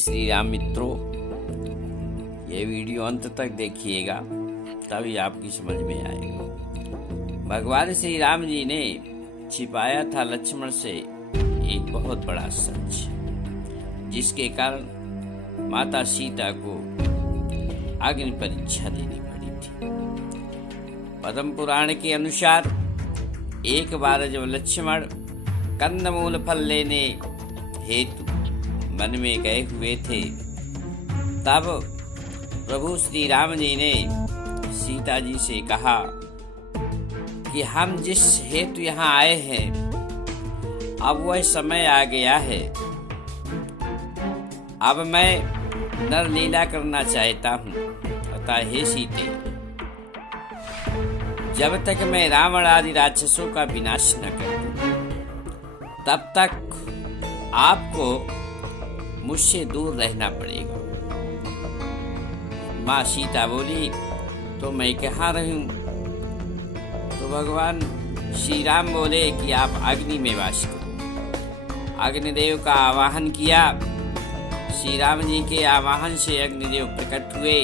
श्री राम मित्रों, ये वीडियो अंत तक देखिएगा, तभी आपकी समझ में आएगा। भगवान श्री राम जी ने छिपाया था लक्ष्मण से एक बहुत बड़ा सच, जिसके कारण माता सीता को अग्नि परीक्षा देनी पड़ी थी। पद्म पुराण के अनुसार एक बार जब लक्ष्मण कंदमूल फल लेने हेतु वन में गए हुए थे, तब प्रभु श्री राम जी ने सीता जी से कहा कि हम जिस हेतु यहाँ आए हैं, अब वह समय आ गया है। अब मैं नर लीला करना चाहता हूँ। अतः हे सीते, जब तक मैं रावण आदि राक्षसों का विनाश न कर दूं, तब तक आपको मुझसे दूर रहना पड़ेगा। माँ सीता बोली, तो मैं कहाँ रहूं? तो भगवान श्री राम बोले कि आप अग्नि में वास करो। अग्निदेव का आवाहन किया। श्री राम जी के आवाहन से अग्निदेव प्रकट हुए।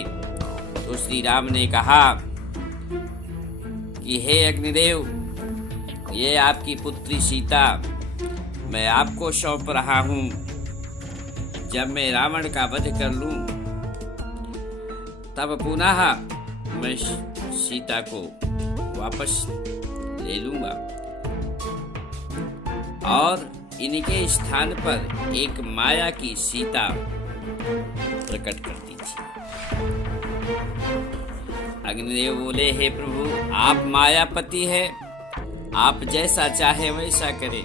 तो श्री राम ने कहा कि हे अग्निदेव, ये आपकी पुत्री सीता मैं आपको सौंप रहा हूँ। जब मैं रावण का वध कर लूं, तब पुनः मैं सीता को वापस ले लूंगा और इनके स्थान पर एक माया की सीता प्रकट करती थी। अग्निदेव बोले, हे प्रभु, आप मायापति है, आप जैसा चाहे वैसा करें।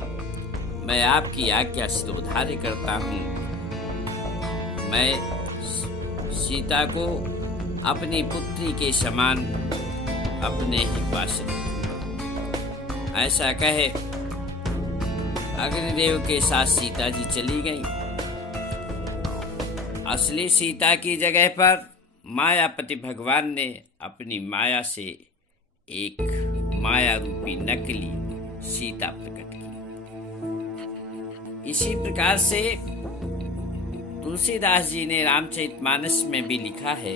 मैं आपकी आज्ञा शिरोधार्य करता हूँ। मैं सीता को अपनी पुत्री के समान अपने ही पास रखूंगा। ऐसा कहे अग्निदेव के साथ सीता जी चली गई। असली सीता की जगह पर मायापति भगवान ने अपनी माया से एक माया रूपी नकली सीता प्रकट की। इसी प्रकार से तुलसीदास जी ने रामचरितमानस में भी लिखा है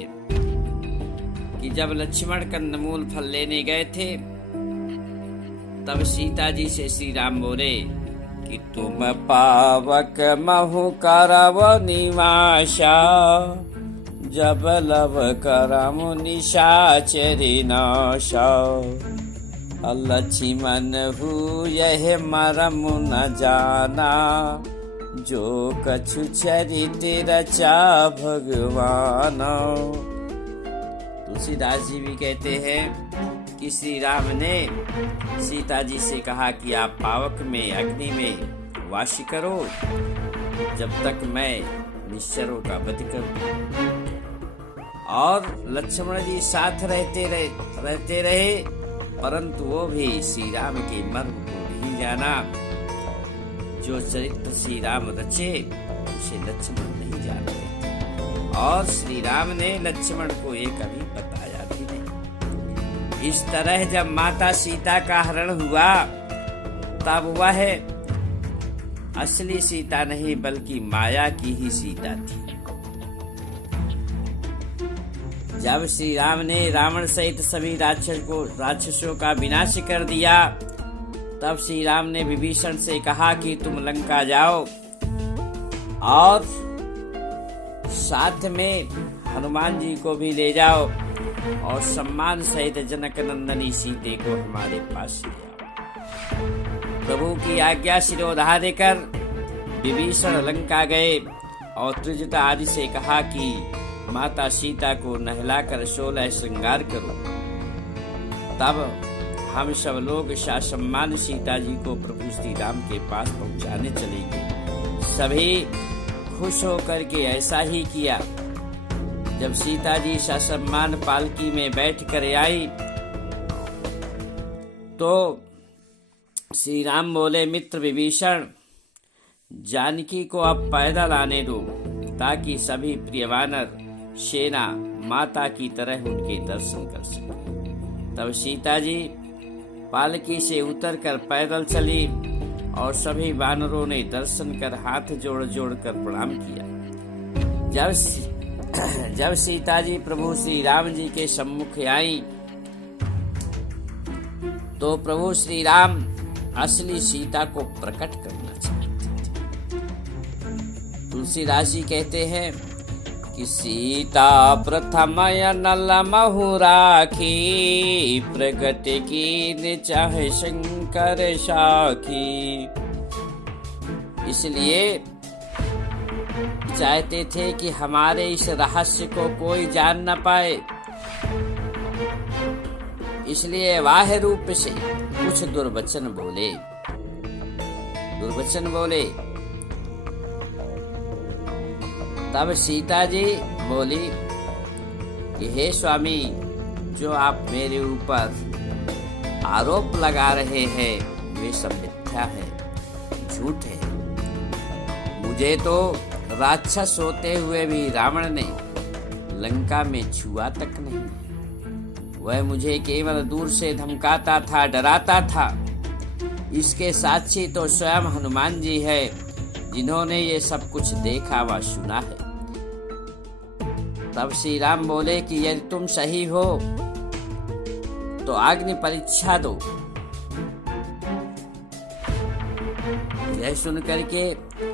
कि जब लक्ष्मण कंदमूल फल लेने गए थे, तब सीता जी से श्री राम बोले कि तुम पावक महु करव निवासा, जब लव करम निशाचरी नाशा। लक्ष्मण हु यह मरम न जाना, जो कछु चरित रचा भगवान। तुलसीदास जी भी कहते हैं कि श्री राम ने सीता जी से कहा कि आप पावक में अग्नि में वास करो, जब तक मैं निश्चरों का वध करूं। और लक्ष्मण जी साथ रहते रहे, परंतु वो भी श्री राम के मर्म को नहीं जाना। जो चरित्र श्री राम रचे, उसे लक्ष्मण नहीं जानते, और श्री राम ने लक्ष्मण को ये कभी बताया भी नहीं। इस तरह जब माता सीता का हरण हुआ, तब वह असली सीता नहीं बल्कि माया की ही सीता थी। जब श्री राम ने रावण सहित सभी राक्षसों का विनाश कर दिया, तब श्री राम ने विभीषण से कहा कि तुम लंका जाओ और साथ में हनुमान जी को भी ले जाओ और सम्मान सहित जनक नंदनी सीते को हमारे पास ले आओ। प्रभु की आज्ञा शिरोधार्य कर विभीषण लंका गए और त्रिजटा आदि से कहा कि माता सीता को नहलाकर 16 श्रृंगार करो। तब हम सब लोग ससम्मान सीता जी को प्रभु श्री राम के पास पहुंचाने चलेंगे। सभी खुश होकर के ऐसा ही किया। जब सीता जी ससम्मान पालकी में बैठ कर आई, तो श्री राम बोले, मित्र विभीषण, जानकी को अब पैदल आने दो, ताकि सभी प्रिय वानर सेना माता की तरह उनके दर्शन कर सके। तब सीता जी पालकी से उतरकर पैदल चली और सभी वानरों ने दर्शन कर हाथ जोड़ जोड़ कर प्रणाम किया। जब सीता जी प्रभु श्री राम जी के सम्मुख आई तो प्रभु श्री राम असली सीता को प्रकट करना चाहते थे। तुलसीदास जी कहते हैं कि सीता प्रथम नल महु राखी, प्रगट की चाहे शंकर साखी। इसलिए चाहते थे कि हमारे इस रहस्य को कोई जान न पाए, इसलिए बाह्य रूप से कुछ दुर्वचन बोले। तब सीता जी बोली कि हे स्वामी, जो आप मेरे ऊपर आरोप लगा रहे हैं वे सब मिथ्या है, झूठ है। मुझे तो राक्षस होते हुए भी रावण ने लंका में छुआ तक नहीं। वह मुझे केवल दूर से धमकाता था, डराता था। इसके साक्षी तो स्वयं हनुमान जी है, जिन्होंने ये सब कुछ देखा व सुना है। तब श्री राम बोले कि यदि तुम सही हो तो अग्नि परीक्षा दो। यह सुनकर के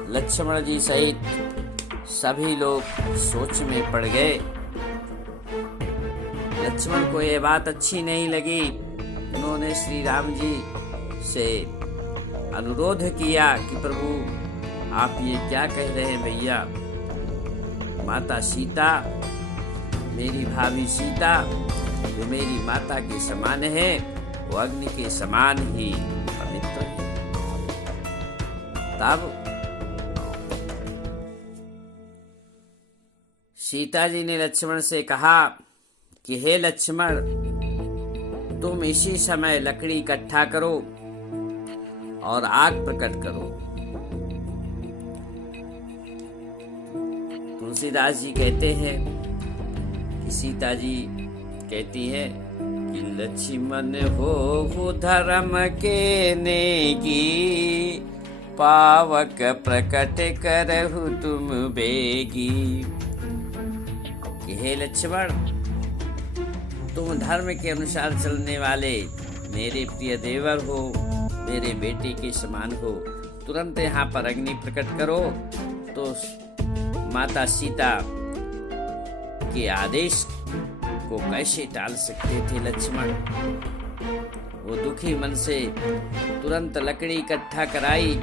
लक्ष्मण जी सहित सभी लोग सोच में पड़ गए। लक्ष्मण को यह बात अच्छी नहीं लगी। उन्होंने श्री राम जी से अनुरोध किया कि प्रभु आप ये क्या कह रहे हैं भैया, माता सीता, मेरी भाभी सीता जो मेरी माता के समान है, वो अग्नि के समान ही पवित्र है। तब सीता जी ने लक्ष्मण से कहा कि हे लक्ष्मण, तुम इसी समय लकड़ी इकट्ठा करो और आग प्रकट करो। तुलसीदास जी कहते हैं कि सीता जी कहती है कि लक्ष्मण हो धर्म के नेगी, पावक प्रकट करहु तुम बेगी। कि हे लक्ष्मण, तुम धर्म के अनुसार चलने वाले मेरे प्रिय देवर हो, मेरे बेटे के समान हो। तुरंत यहाँ पर अग्नि प्रकट करो। तो माता सीता के आदेश को कैसे टाल सकते थे लक्ष्मण। वो दुखी मन से तुरंत लकड़ी इकट्ठा कराई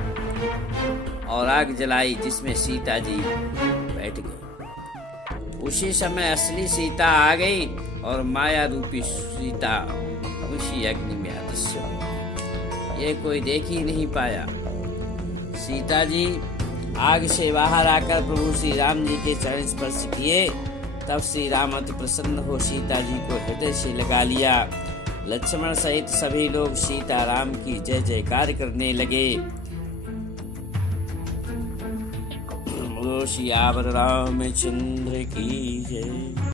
और आग जलाई, जिसमें सीता जी बैठ गई। उसी समय असली सीता आ गई और माया रूपी सीता उसी अग्नि में अदृश्य हो गई। ये कोई देख ही नहीं पाया। सीता जी आग से बाहर आकर प्रभु श्री राम जी के चरण स्पर्श किए। तब श्री राम अति प्रसन्न हो सीता जी को हृदय से लगा लिया। लक्ष्मण सहित सभी लोग सीता राम की जय जयकार करने लगे। सियावर रामचंद्र की जय।